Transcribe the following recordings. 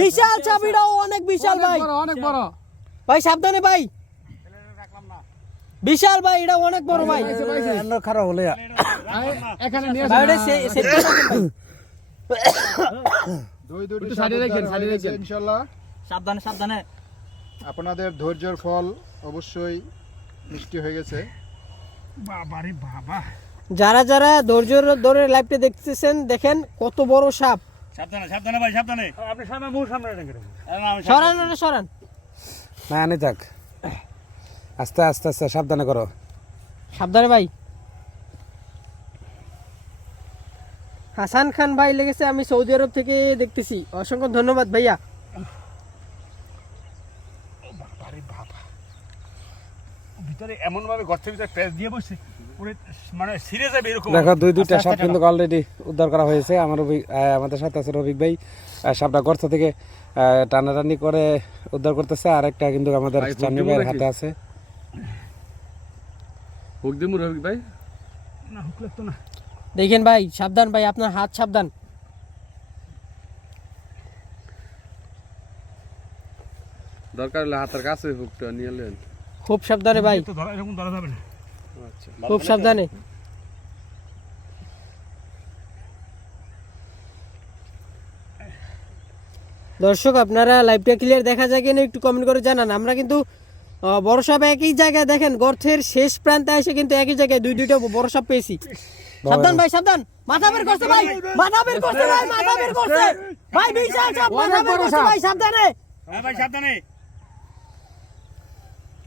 বিশাল চাবিটাও অনেক বিশাল ভাই। অনেক বড়। ভাই সাবধানে ভাই। বিশাল ভাই এটা অনেক বড় ভাই। খারাপ হলে এখানে নিয়ে সাবধানে সাবধানে। আপনাদের ধৈর্যের ফল অবশ্যই মিষ্টি হয়ে গেছে। বাবা যারা যারা ধৈর্য ধরে লাইভটা দেখতেছেন দেখেন কত বড় সাপ। সাবধানে সাবধানে ভাই সাবধানে। আপনি সামনে মুখ সামনে রেখে সরান সরান না আনে থাক। আস্তে আস্তে আস্তে সাবধানে করো। সাবধানে ভাই। হাসান খান ভাই লেগেছে আমি সৌদি আরব থেকে দেখতেছি। অসংখ্য ধন্যবাদ ভাইয়া। ভিতরে এমন ভাবে গর্তের ভিতরে দিয়ে বসছে পুরো মানে সিরে যাবে এরকম দেখো দুই দুইটা সাপ কিন্তু অলরেডি উদ্ধার করা হয়েছে। আমার আমাদের সাথে আছে রফিক ভাই। সাপটা গর্ত থেকে টানাটানি করে উদ্ধার করতেছে। আর একটা কিন্তু আমাদের ভাইয়ের হাতে আছে। হুক দিমু রফিক ভাই? না হুক লাগতো না। দেখেন ভাই সাবধান ভাই আপনার হাত সাবধান। দরকার হলে হাতের কাছে হুকটা নিয়ে এলেন খুব সাবধানে ভাই। তো ধরা এরকম ধরা যাবে না। আচ্ছা খুব সাবধানে। দর্শক আপনারা লাইভটা ক্লিয়ার দেখা যায় কিনা একটু কমেন্ট করে জানান। আমরা কিন্তু আহ, বড় সাপ একই জায়গায় দেখেন গর্থের শেষ প্রান্তে এসে কিন্তু একই জায়গায় দুই দুইটা বড় সাপ পেয়েছি সাবধান ভাই সাবধান। মাথা বের করছে ভাই মাথা বের করছে ভাই মাথা বের করছে। ভাই বিশাল সাপ মাথা বের করছে ভাই সাবধানে। হ্যাঁ ভাই সাবধানে।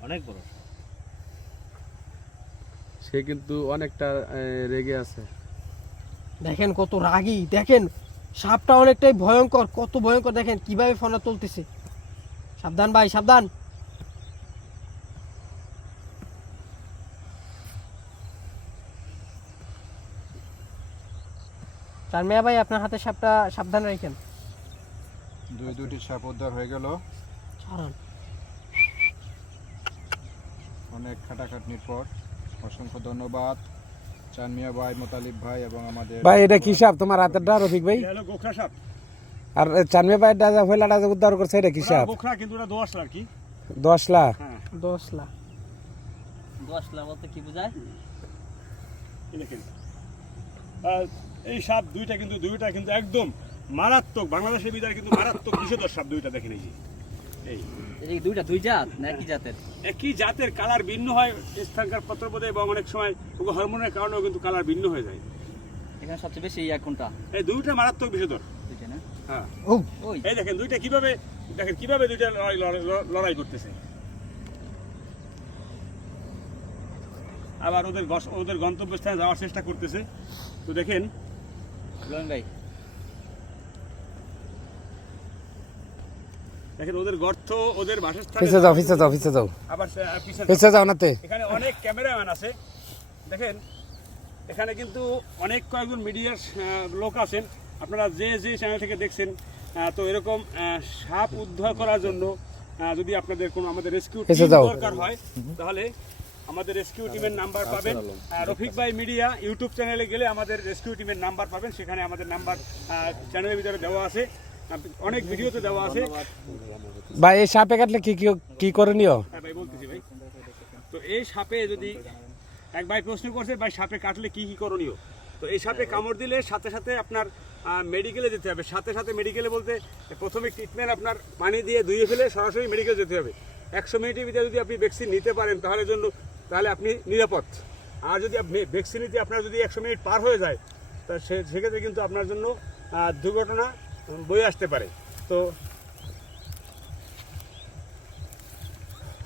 অনেক বড় সে কিন্তু অনেকটা রেগে আছে। দেখেন কত রাগী দেখেন সাপটা অনেকটাই ভয়ঙ্কর কত ভয়ঙ্কর দেখেন কীভাবে ফোনা তুলতেছে। সাবধান ভাই সাবধান। চারমিয়া ভাই আপনার হাতে সাপটা সাবধান রাখেন। দুই দুটি সাপ উদ্ধার হয়ে গেল। অনেক খাটাখাটনির পর। অসংখ্য ধন্যবাদ। চানমিয়া ভাই মোতালিব ভাই এবং আমাদের ভাই এটা কি সাপ? তোমার হাতের ডা রফিক ভাই? আর চানমে ভাই যে উদ্ধার করছে এটা কি সাপ? গোখরা কিন্তু ওটা দোয়াশ আর কি। দশ লাখ হ্যাঁ। দশ লাখ বলতে কি বোঝায়? এই দেখেন। এই সাপ দুইটা কিন্তু দুইটা কিন্তু একদম মারাত্মক বাংলাদেশের ভিতরে কিন্তু মারাত্মক বিষধর সাপ দুইটা দেখেন এই যে। এই। এই দুইটা দুই জাত না একই জাতের? একই জাতের কালার ভিন্ন হয় স্থানকার পত্রপদে এবং অনেক সময় হরমোনের কারণেও কিন্তু কালার ভিন্ন হয়ে যায়। এখানে সবচেয়ে বেশি ইয়া কোনটা এই দুইটা মারাত্মক বিষধর হ্যাঁ। ওই। এই দেখেন দুইটা কীভাবে দেখেন কীভাবে দুইটা লড়াই লড়াই- লড়াই করতেছে। আবার ওদের ওদের গন্তব্যস্থানে যাওয়ার চেষ্টা করতেছে। তো দেখেন ভাই দেখেন ওদের গর্ত ওদের বাসস্থানে পিছে যাও পিছে যাও পিছে যাও। আবার সে- আহ, পিছনে পিছে যাও। নাতে এখানে অনেক ক্যামেরাম্যান আছে। দেখেন এখানে কিন্তু অনেক কয়েকজন মিডিয়ার লোক আছেন। আপনারা যে যে চ্যানেল থেকে দেখছেন তো এরকম সাপ উদ্ধার করার জন্য যদি আপনাদের কোনো আমাদের রেস্কিউ টিম দরকার হয় তাহলে আমাদের রেস্কিউ টিমের নাম্বার পাবেন। রফিক ভাই মিডিয়া ইউটিউব চ্যানেলে গেলে আমাদের রেস্কিউ টিমের নাম্বার পাবেন। সেখানে আমাদের নাম্বার চ্যানেলের ভিতরে দেওয়া আছে। অনেক ভিডিওতে দেওয়া আছে। ভাই এই সাপে কাটলে কি কি কি করণীয়? হ্যাঁ ভাই বলতেছি ভাই। তো এই সাপে যদি এক ভাই প্রশ্ন করছে ভাই সাপে কাটলে কি কি করণীয়? তো এই সাপে কামড় দিলে সাথে সাথে আপনার মেডিকেলে যেতে হবে। সাথে সাথে মেডিকেলে বলতে প্রথমে ট্রিটমেন্ট আপনার পানি দিয়ে ধুয়ে ফেলে সরাসরি মেডিকেল যেতে হবে। একশো মিনিটের ভিতরে যদি আপনি ভ্যাকসিন নিতে পারেন তাহলে জন্য তাহলে আপনি নিরাপদ। আর যদি আপনি ভ্যাকসিন নিতে আপনার যদি একশো মিনিট পার হয়ে যায় তা সে সেক্ষেত্রে কিন্তু আপনার জন্য দুর্ঘটনা বয়ে আসতে পারে। তো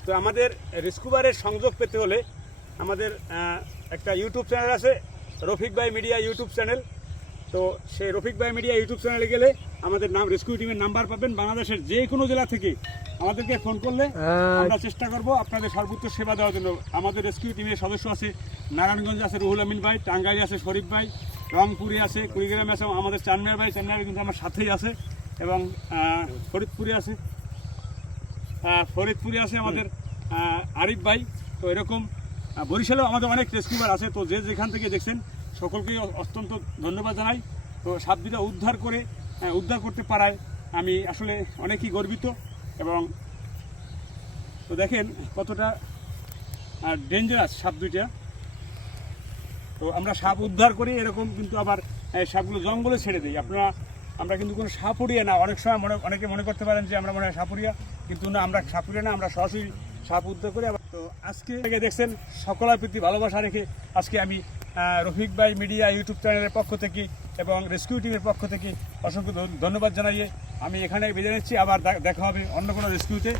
তো আমাদের রিস্কুবারের সংযোগ পেতে হলে আমাদের একটা ইউটিউব চ্যানেল আছে রফিক ভাই মিডিয়া ইউটিউব চ্যানেল। তো সেই রফিক ভাই মিডিয়া ইউটিউব চ্যানেলে গেলে আমাদের নাম রেস্কিউ টিমের নাম্বার পাবেন। বাংলাদেশের যে কোনো জেলা থেকে আমাদেরকে ফোন করলে আমরা চেষ্টা করব আপনাদের সর্বোচ্চ সেবা দেওয়ার জন্য। আমাদের রেস্কিউ টিমের সদস্য আছে নারায়ণগঞ্জ আছে রুহুল আমিন ভাই টাঙ্গাইলে আছে শরীফ ভাই রংপুরে আছে, কুড়িগ্রামে আছে, আমাদের চানমিয়ার ভাই চানমিয়ার কিন্তু আমার সাথেই আছে এবং ফরিদপুরে আছে। ফরিদপুরে আছে আমাদের আরিফ ভাই। তো এরকম বরিশালেও আমাদের অনেক রেস্কিউবার আছে। তো যে যেখান থেকে দেখছেন সকলকেই অত্যন্ত ধন্যবাদ জানাই। তো সাপ দুটা উদ্ধার করে উদ্ধার করতে পারায় আমি আসলে অনেকই গর্বিত এবং, তো দেখেন কতটা ডেঞ্জারাস সাপ দুইটা। তো আমরা সাপ উদ্ধার করি, এরকম কিন্তু আবার সাপগুলো জঙ্গলে ছেড়ে দিই। আপনারা, আমরা কিন্তু কোনো সাপুরিয়া না, অনেক সময় মনে, অনেকে মনে করতে পারেন যে আমরা মনে হয় সাপ সাপুরিয়া কিন্তু না, আমরা সাপ সাপুরিয়া না, আমরা সরাসরি সাপ উদ্ধার করি। আবার তো আজকে দেখছেন, সকলের প্রতি ভালোবাসা রেখে আজকে আমি রফিক ভাই মিডিয়া ইউটিউব চ্যানেলের পক্ষ থেকে এবং রেস্কিউ টিমের পক্ষ থেকে অসংখ্য ধন্যবাদ জানাইয়ে আমি এখানে বেজে নিচ্ছি। আবার দেখা হবে অন্য কোনো রেস্কিউতে।